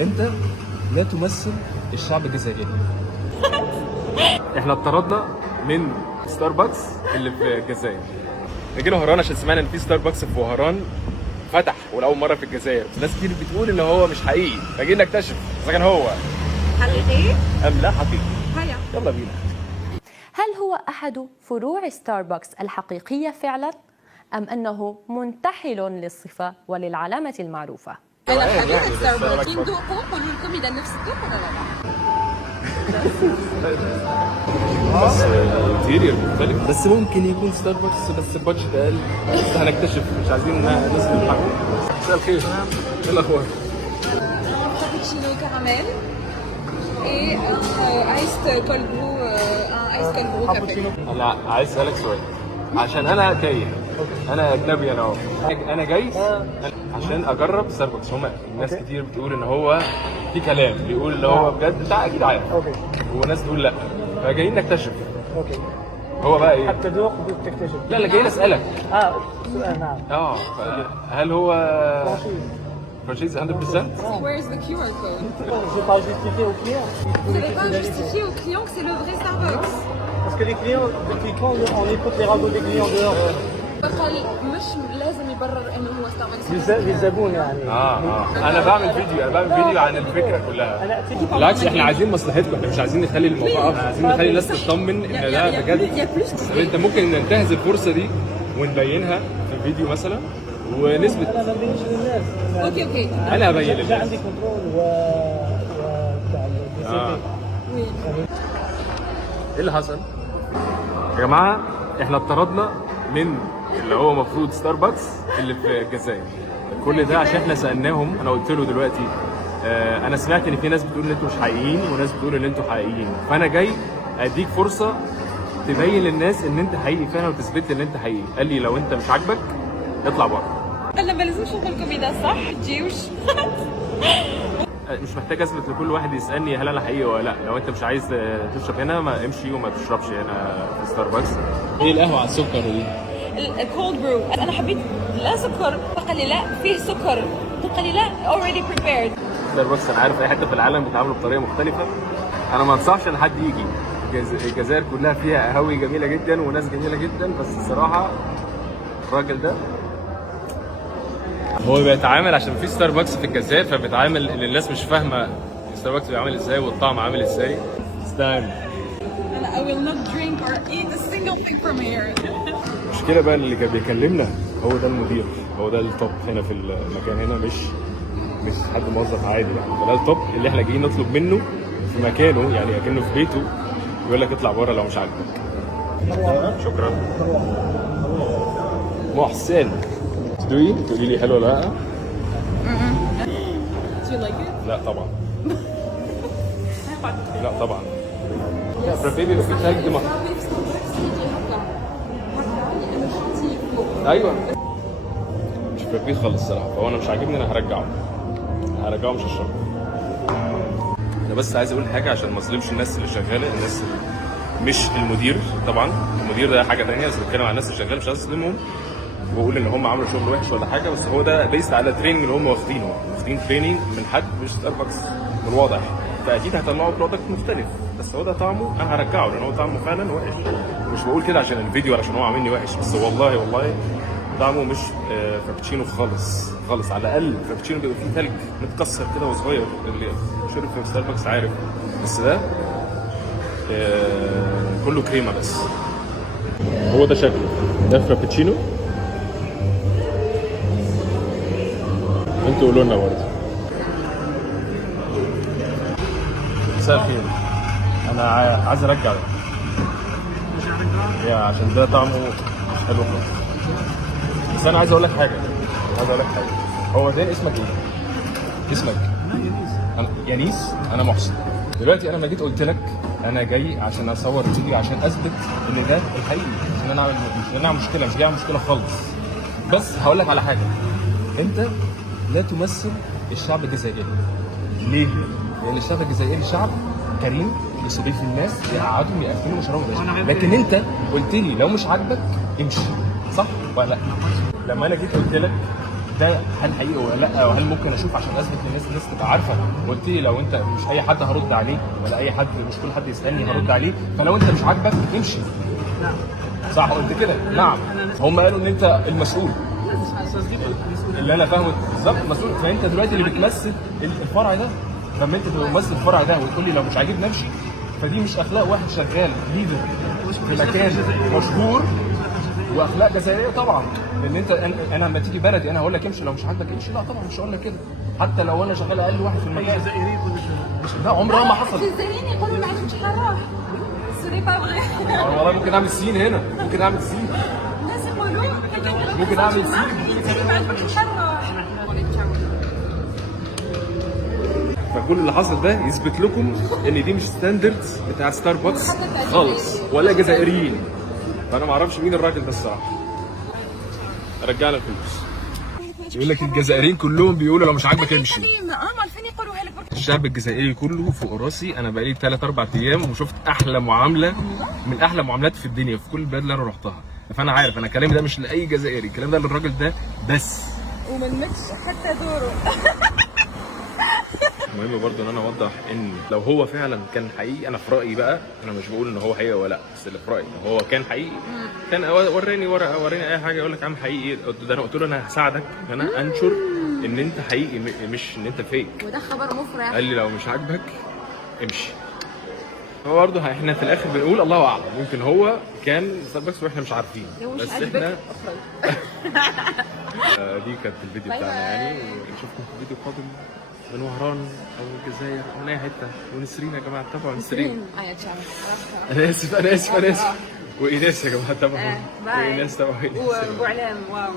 انت لا تمثل الشعب الجزائري. احنا اتطردنا من ستاربكس اللي في الجزائر. جينا وهران عشان سمعنا ان في ستاربكس في وهران فتح ولاول مره في الجزائر، ناس كتير بتقول ان هو مش حقيقي، فجينا نكتشف اذا كان هو حقيقي ام لا حقيقي. هيا يلا بينا. هل هو أحد فروع ستاربكس الحقيقية فعلا؟ أم أنه منتحل للصفة وللعلامة المعروفة؟ انا حبيت ستاربكس ندوقوا قولوا لكم اذا نفس الذوق ولا لا. بس الانتيريور مختلف، بس ممكن يكون ستاربكس بس البادجت اقل، بس هنكتشف، مش عايزين نصرف الحاجة. مساء الخير، ايه الاخبار؟ كابتشينو كراميل اي ايس كولد برو ايس كولد برو كابتشينو. انا عايز اسالك سؤال عشان انا تايه، انا اجنبي، انا اهو انا جاي عشان اجرب ستاربكس. هما ناس كتير بتقول ان هو في كلام بيقول ان هو بجد، انت اكيد عارف، وناس تقول لا، فجايين نكتشف. هو بقى ايه؟ حتى ذوق بدك تكتشف. لا جايين اسالك. سؤال نعم. هل هو فرانشيز 100%؟ Where is the QR code? Je pas justifié aux clients. Vous n'avez pas justifié aux clients que c'est le vrai Starbucks. Parce que les clients, quand on écoute les ragots des clients dehors, قال مش لازم يبرر انه هو ستاربكس. للزبون يعني. انا بعمل فيديو عن الفكره كلها. بالعكس احنا عايزين مصلحتكم، احنا مش عايزين نخلي الموضوع، احنا عايزين نخلي الناس تطمن ان ده بجد. طب انت ممكن ننتهز الفرصه دي ونبينها في فيديو مثلا ونثبت. انا ما بينش للناس. اوكي انا هبين للناس. عندي كنترول بتاع ايه اللي حصل؟ يا جماعه احنا اتطردنا من اللي هو المفروض ستاربكس اللي في الجزائر. كل ده عشان احنا سالناهم. انا قلت له دلوقتي انا سمعت ان في ناس بتقول ان انتوا مش حقيقيين وناس بتقول ان انتوا حقيقيين، فانا جاي اديك فرصه تبين للناس ان انت حقيقي فعلا وتثبت ان انت حقيقي. قال لي لو انت مش عاجبك اطلع بره. انا ما لازمش نقول لكم اذا صح تجيوش. مش محتاج اثبت لكل واحد يسالني هل انا حقيقي ولا لا. لو انت مش عايز تشرب هنا ما امشي وما تشربش هنا في ستاربكس. ايه القهوه على السكر دي؟ الكولد برو انا حبيت لا سكر، قال لي لا فيه سكر، قال لي لا already prepared. ستاربكس انا عارف اي حته في العالم بيتعاملوا بطريقه مختلفه. انا ما انصحش ان حد يجي. الجزائر كلها فيها قهاوي جميله جدا وناس جميله جدا، بس الصراحه الراجل ده هو بيتعامل عشان في ستاربكس في الجزائر، فبيتعامل اللي الناس مش فاهمه ستاربكس بيعمل ازاي والطعم عامل ازاي. استنى I will not drink or eat a single thing from here. المشكله بقى اللي كان بيكلمنا هو ده المدير، هو ده التوب هنا في المكان هنا، مش حد موظف عادي يعني. فده التوب اللي احنا جايين نطلب منه في مكانه، يعني اكنه في بيته، يقول لك اطلع بره لو مش عاجبك. شكرا. محسن تدوقي تقولي لي حلو ولا لا؟ Do you like it? لا طبعا. لا طبعا. لا فرابيه بيبقى فيه تلج ايوه مش فرابيه خالص الصراحه، فهو انا مش عاجبني، انا هرجعه مش هشربه. انا بس عايز اقول حاجه عشان ما اظلمش الناس اللي شغاله، الناس مش المدير طبعا، المدير ده حاجه ثانيه، بس بتكلم عن الناس اللي شغاله، مش عايز اظلمهم واقول ان هم عملوا شغل وحش ولا حاجه، بس هو ده بيست على تريننج اللي هم واخدين تريننج من حد مش ستاربكس من الواضح، فاكيد هيطلعوا برودكت مختلف، بس هو ده طعمه انا هرجعه لان هو طعمه فعلا وحش. مش بقول كده عشان الفيديو ولا عشان هو عاملني وحش، بس والله طعمه مش فرابتشينو خالص. على الاقل فرابتشينو بيبقى فيه ثلج متكسر كده وصغير، اللي شرب في ستاربكس عارف، بس ده كله كريمه بس. هو ده شكله، ده فرابتشينو. انتوا قولوا لنا برضه. مساء الخير، انا عايز ارجع ده. يا عشان ده طعمه مش حلو خالص. بس انا عايز اقول لك حاجه. هو ده اسمك ايه؟ اسمك؟ انا يانيس. انا محسن. دلوقتي انا لما جيت قلت لك انا جاي عشان اصور الفيديو عشان اثبت ان ده الحقيقي، عشان انا اعمل مشكله، مش جاي اعمل مشكله خالص. بس هقول لك على حاجه، انت لا تمثل الشعب الجزائري. ليه؟ لان الشعب الجزائري شعب كريم، يستضيف الناس، يقعدهم، ياكلهم ويشربهم، لكن انت قلت لي لو مش عاجبك امشي، صح ولا لا؟ لما انا جيت قلت لك ده هل حقيقي ولا لا، وهل ممكن اشوف عشان اثبت الناس تبقى عارفه. قلت لي لو انت مش اي حد هرد عليه، ولا اي حد مش كل حد يسالني هرد عليه، فلو انت مش عاجبك امشي. صح قلت كده؟ نعم. هم قالوا ان انت المسؤول. اللي انا فاهمه بالظبط مسؤول. فانت دلوقتي اللي بتمثل الفرع ده، لما انت تبقى ممثل الفرع ده وتقول لي لو مش عاجبني امشي، فدي مش اخلاق واحد شغال ليدر في مكان مشهور، واخلاق جزائريه طبعا. لان انت انا لما تيجي بلدي انا هقول لك امشي، لو مش عاجبك امشي؟ لا طبعا مش هقول لك كده، حتى لو انا شغال اقل واحد في المكان. مش ده عمرها ما حصل. الجزائريين يقولوا ما عندهمش حراح. سوري با فغي. والله ممكن اعمل سين هنا، ممكن اعمل سين، الناس يقولوا ممكن اعمل سين. ما عندكش حراح. فكل اللي حصل ده يثبت لكم ان دي مش ستاندردز بتاع ستاربكس خالص، ولا جزائريين. فانا ما اعرفش مين الراجل ده الصراحه. رجعنا الفلوس. يقول لك الجزائريين كلهم بيقولوا لو مش عاجبك امشي. ما عارفين يقولوها لك. الشعب الجزائري كله فوق راسي. انا بقالي 3-4 ايام وشفت احلى معامله من احلى معاملات في الدنيا في كل البلاد اللي انا رحتها. فانا عارف انا كلامي ده مش لاي جزائري، الكلام ده للراجل ده بس. وما نمتش حتى دوره. المهم برضه ان انا اوضح ان لو هو فعلا كان حقيقي، انا في رايي بقى، انا مش بقول ان هو حقيقي ولا لا، بس اللي في رايي لو هو كان حقيقي كان وريني ورقه، وريني اي حاجه، يقول لك يا عم حقيقي. ده انا قلت له انا هساعدك ان انا انشر ان انت حقيقي مش ان انت فيك. وده خبر مفرح. قال لي لو مش عاجبك امشي. هو برضه احنا في الاخر بنقول الله اعلم، ممكن هو كان ستاربكس واحنا مش عارفين. بس احنا دي كانت الفيديو بتاعنا يعني، ونشوفكم في فيديو قادم من وهران او الجزائر او من اي حته. ونسرين يا جماعه تابعوا نسرين. انا اسف وايناس يا جماعه تابعوا. وايناس تابعوا. وابو علام واو.